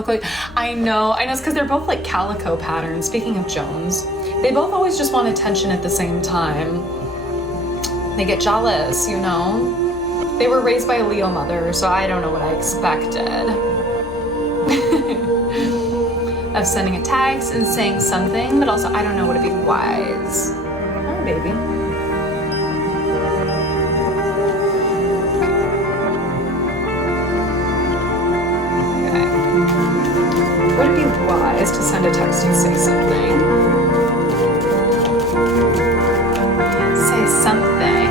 look like. I know, it's because they're both like calico patterns. Speaking of Jones, they both always just want attention at the same time. They get jealous, you know? They were raised by a Leo mother, so I don't know what I expected. Of sending a text and saying something, but also I don't know what to be wise. Oh, baby. Okay. Would it be wise to send a text and say something? Say something.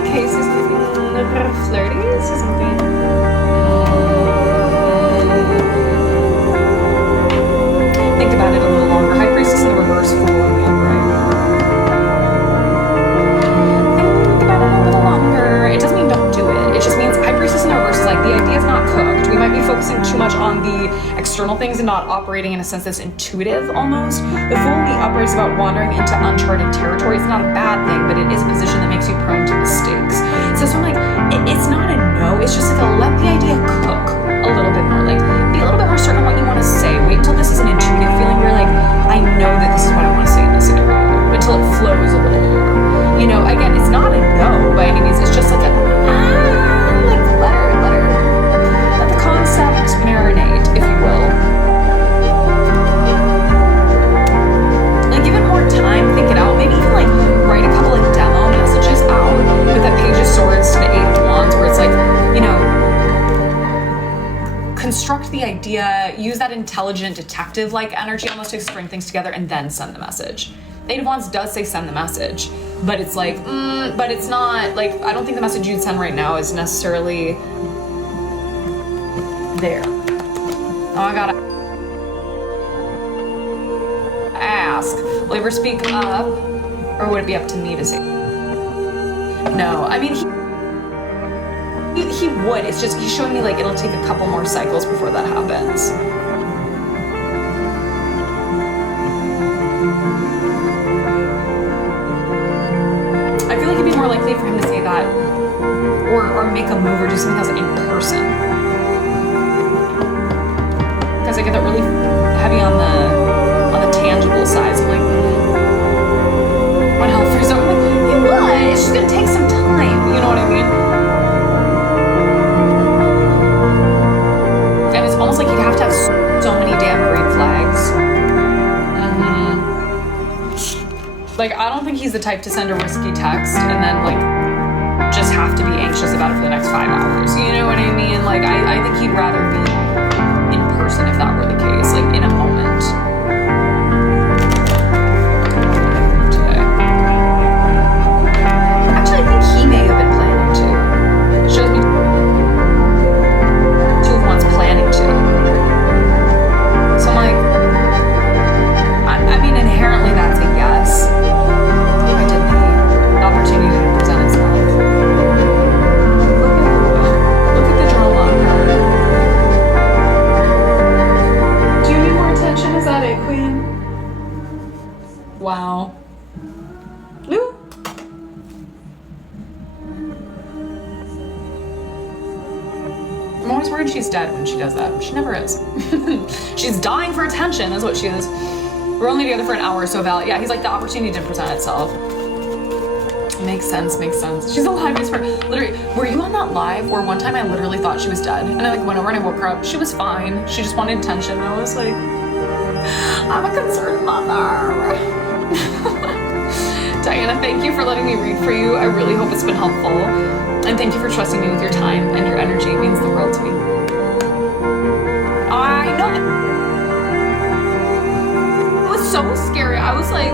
Okay, so something a little flirty, say something. Think about it a little longer. High Priestess in the reverse, Fool in the upright. Think about it a little longer. It doesn't mean don't do it. It just means High Priestess in the reverse is like the idea is not cooked. We might be focusing too much on the external things and not operating in a sense that's intuitive almost. The Fool in the upright is about wandering into uncharted territory. It's not a bad thing, but it is a position that makes you prone to mistakes. So I'm like, it's not a no. It's just like a let the idea cook a little bit more. Like, be a little bit more certain on what you want to say. Wait until this is an intuitive feeling. You're like, I know that this is what I want to say in this scenario. Until it flows a little more. You know, again, it's not a no by any means. It's just like a like let the concept marinate, if you will. Like, give it more time, think it out. Maybe even like write a couple of demo messages out with that Page of Swords to the Eight of Wands, where it's like, you know, construct the idea, use that intelligent detective-like energy almost to string things together, and then send the message. Eight of Wands does say send the message, but it's like, but it's not, like, I don't think the message you'd send right now is necessarily there. Oh, I gotta ask, will you ever speak up, or would it be up to me to say? No, I mean, he would. It's just he's showing me like it'll take a couple more cycles before that happens. I feel like it'd be more likely for him to say that or make a move or do something else in person. Because I get that really heavy on the tangible side. So I'm like, when he'll freeze over, I'm like, you what? It's just gonna take some time. You know what I mean? Almost like you'd have to have so many damn green flags. Like, I don't think he's the type to send a risky text and then, like, just have to be anxious about it for the next 5 hours. You know what I mean? Like, I think he'd rather be in person if that were the case, like, in a moment. Today. Actually, I think he may have been planning to. It shows me planning to. So I'm like, I mean, inherently that's a yes. I did the opportunity to present itself. Look at the drama on her. Do you need more attention? Is that it, Queen? Wow. Lou? I'm always worried she's dead when she does that. She never is. She's dying for attention, is what she is. We're only together for an hour, so valid. Yeah, he's like, the opportunity didn't present itself. Makes sense. She's alive, it's her. Literally, were you on that live where one time I literally thought she was dead? And I like went over and I woke her up. She was fine. She just wanted attention. And I was like, I'm a concerned mother. Diana, thank you for letting me read for you. I really hope it's been helpful. And thank you for trusting me with your time and your energy. It means the world to me. I know. It was so scary. I was like,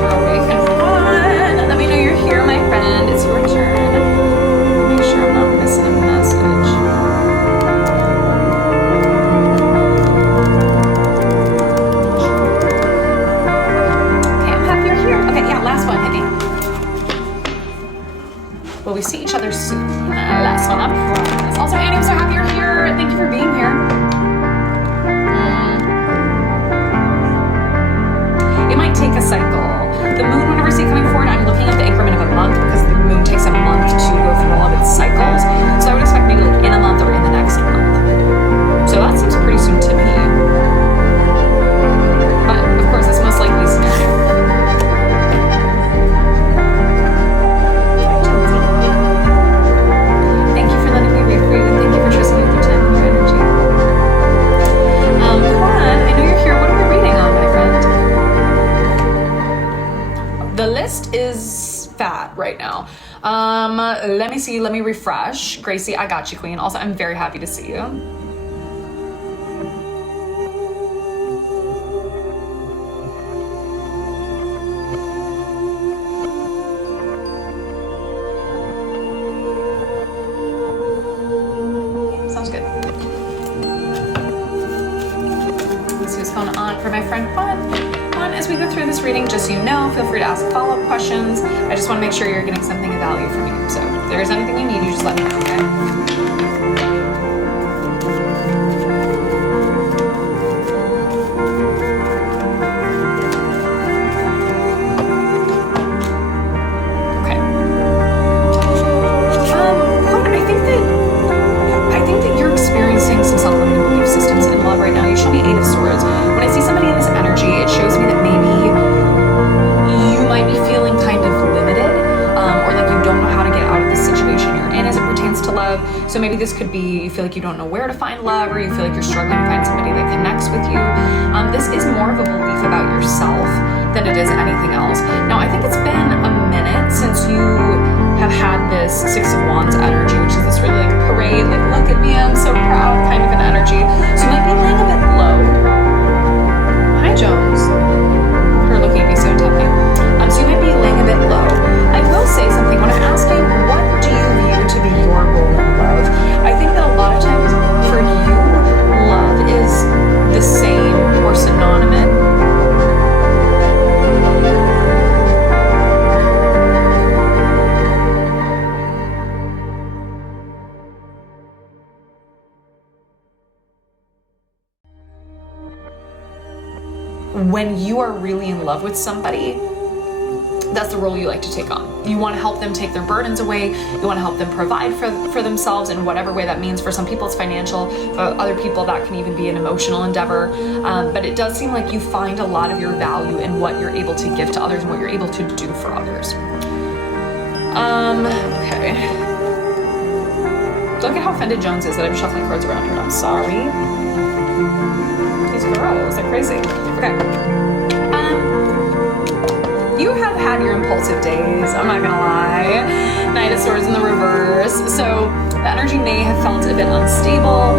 awake and fun. Let me know you're here, my friend. It's your turn. Make sure I'm not missing a message. Okay, I'm happy you're here. Okay, yeah, last one, Hippie. Will we see each other soon? Last one, I promise. Also, Annie, I'm so happy you're here. Thank you for being here. It might take a cycle. The moon, whenever I see it coming forward, I'm looking at the increment of a month because the moon takes a right now. Let me see, let me refresh. Gracie, I got you, Queen. Also, I'm very happy to see you. For my friend Juan, as we go through this reading, just so you know, feel free to ask follow-up questions. I just want to make sure you're getting something of value from you. So if there's anything you need, you just let me know, okay? I think that you're experiencing some self-limiting belief systems in love right now. You show me 8 of Swords. When I see somebody in this energy, it shows me that maybe you might be feeling kind of limited, or like you don't know how to get out of the situation you're in as it pertains to love. So maybe this could be you feel like you don't know where to find love, or you feel like you're struggling to find somebody that connects with you. This is more of a belief about yourself than it is anything else. Now, I think it's been a minute since you have had this Six of Wands energy, which is this really like parade, like look at me, I'm so proud kind of an energy. So you might be laying a bit low. Hi, Jones. You're looking at me so intently. So you might be laying a bit low. I will say something. When I'm asking, what do you view to be your role in love? I think that a lot of times for you, love is the same or synonymous. When you are really in love with somebody, that's the role you like to take on. You want to help them take their burdens away. You want to help them provide for themselves in whatever way that means. For some people, it's financial. For other people, that can even be an emotional endeavor. But it does seem like you find a lot of your value in what you're able to give to others and what you're able to do for others. Okay. Look at how offended Jones is that I'm shuffling cards around here. I'm sorry. These girls are crazy. Okay. You have had your impulsive days, I'm not gonna lie. Knight of Swords in the reverse. So the energy may have felt a bit unstable.